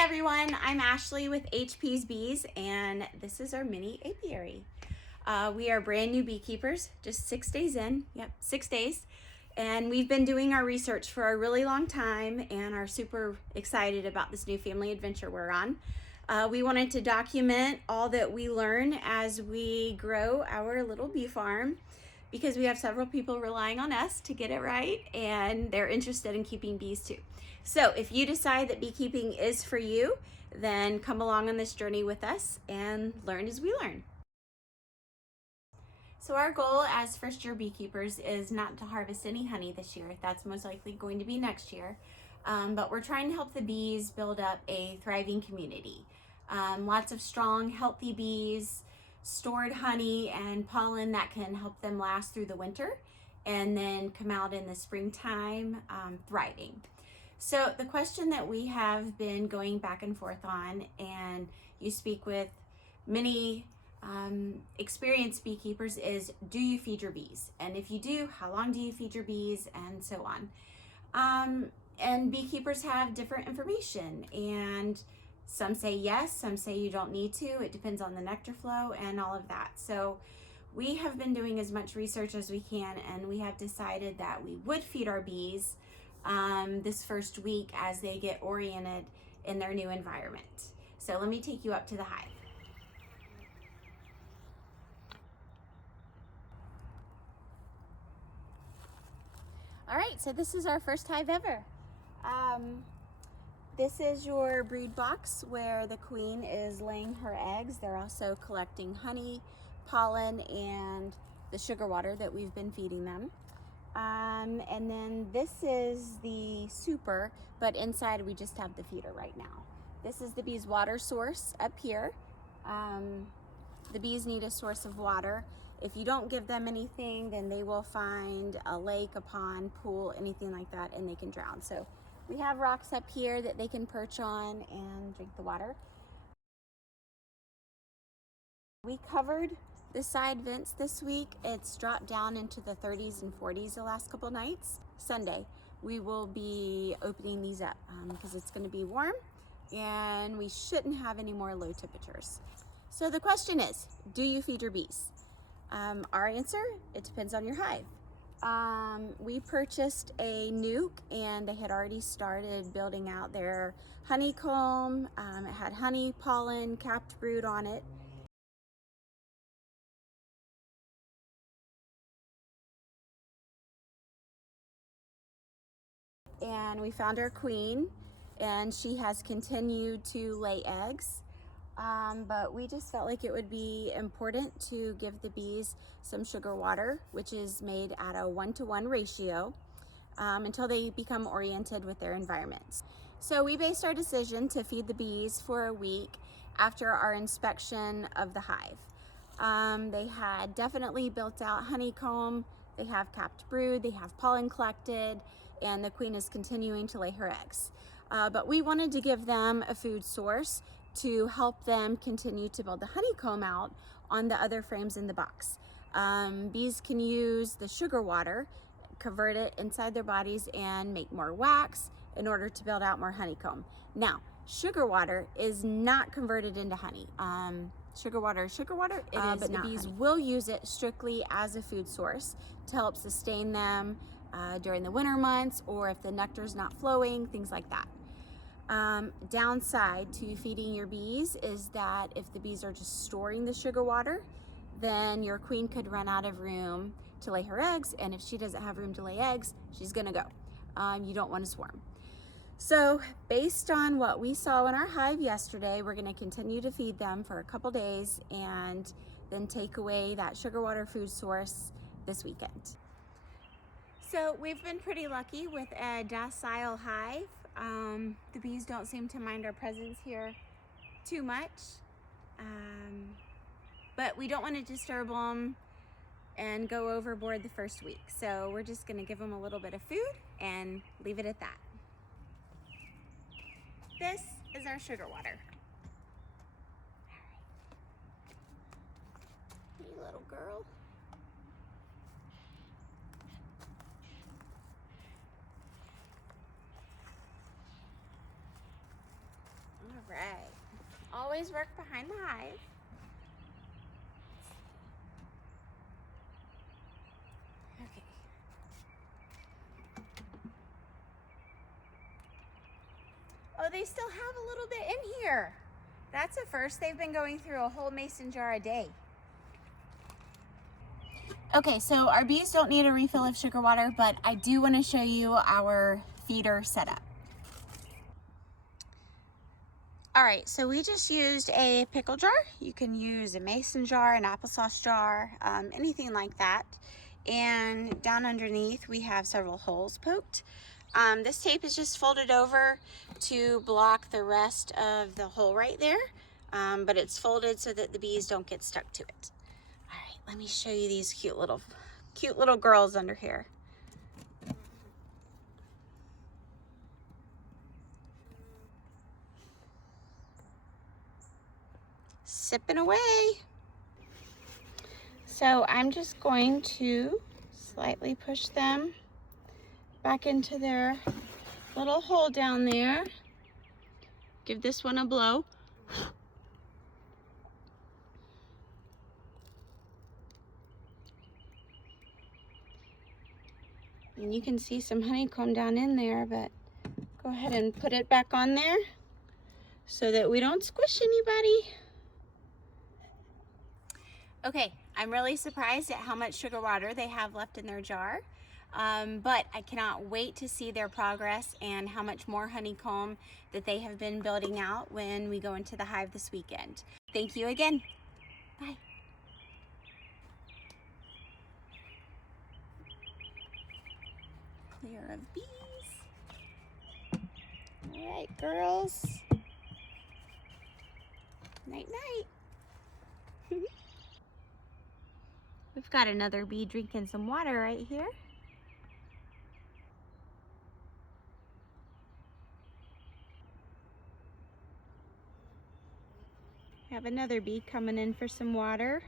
Hi everyone, I'm Ashley with HP's Bees, and this is our mini apiary. We are brand new beekeepers, just 6 days in. Yep, 6 days. And we've been doing our research for a really long time and are super excited about this new family adventure we're on. We wanted to document all that we learn as we grow our little bee farm, because we have several people relying on us to get it right, and they're interested in keeping bees too. So if you decide that beekeeping is for you, then come along on this journey with us and learn as we learn. So our goal as first year beekeepers is not to harvest any honey this year. That's most likely going to be next year. But we're trying to help the bees build up a thriving community. Lots of strong, healthy bees, stored honey and pollen that can help them last through the winter and then come out in the springtime thriving. So the question that we have been going back and forth on, and you speak with many experienced beekeepers, is do you feed your bees? And if you do, how long do you feed your bees, and so on. And beekeepers have different information, and some say yes, some say you don't need to. It depends on the nectar flow and all of that. So we have been doing as much research as we can, and we have decided that we would feed our bees this first week as they get oriented in their new environment. So let me take you up to the hive. All right, so this is our first hive ever. This is your brood box where the queen is laying her eggs. They're also collecting honey, pollen, and the sugar water that we've been feeding them. And then this is the super, but inside we just have the feeder right now. This is the bees' water source up here. The bees need a source of water. If you don't give them anything, then they will find a lake, a pond, pool, anything like that, and they can drown. So we have rocks up here that they can perch on and drink the water. We covered the side vents this week. It's dropped down into the 30s and 40s the last couple nights. Sunday, we will be opening these up because it's going to be warm and we shouldn't have any more low temperatures. So the question is, do you feed your bees? Our answer, it depends on your hive. We purchased a nuke and they had already started building out their honeycomb. It had honey, pollen, capped brood on it. And we found our queen, and she has continued to lay eggs. But we just felt like it would be important to give the bees some sugar water, which is made at a 1-to-1 ratio, until they become oriented with their environments. So we based our decision to feed the bees for a week after our inspection of the hive. They had definitely built out honeycomb, they have capped brood, they have pollen collected, and the queen is continuing to lay her eggs. But we wanted to give them a food source to help them continue to build the honeycomb out on the other frames in the box. Bees can use the sugar water, convert it inside their bodies, and make more wax in order to build out more honeycomb. Now, sugar water is not converted into honey. Sugar water is sugar water, but the bees will use it strictly as a food source to help sustain them during the winter months, or if the nectar is not flowing, things like that. Downside to feeding your bees is that if the bees are just storing the sugar water, then your queen could run out of room to lay her eggs, and if she doesn't have room to lay eggs, she's gonna go. You don't want to swarm. So based on what we saw in our hive yesterday, we're gonna continue to feed them for a couple days and then take away that sugar water food source this weekend. So we've been pretty lucky with a docile hive. The bees don't seem to mind our presence here too much, but we don't want to disturb them and go overboard the first week. So we're just gonna give them a little bit of food and leave it at that. This is our sugar water. Hey, little girl. always work behind the hive. Okay. Oh, they still have a little bit in here. That's a first. They've been going through a whole mason jar a day. Okay, so our bees don't need a refill of sugar water, but I do want to show you our feeder setup. All right, so we just used a pickle jar. You can use a mason jar, an applesauce jar, anything like that. And down underneath, we have several holes poked. This tape is just folded over to block the rest of the hole right there, but it's folded so that the bees don't get stuck to it. All right, let me show you these cute little girls under here. Sipping away. So I'm just going to slightly push them back into their little hole down there. Give this one a blow. And you can see some honeycomb down in there, but go ahead and put it back on there so that we don't squish anybody. Okay, I'm really surprised at how much sugar water they have left in their jar, but I cannot wait to see their progress and how much more honeycomb that they have been building out when we go into the hive this weekend. Thank you again. Bye. Clear of bees. All right, girls. Night, night. We've got another bee drinking some water right here. Have another bee coming in for some water.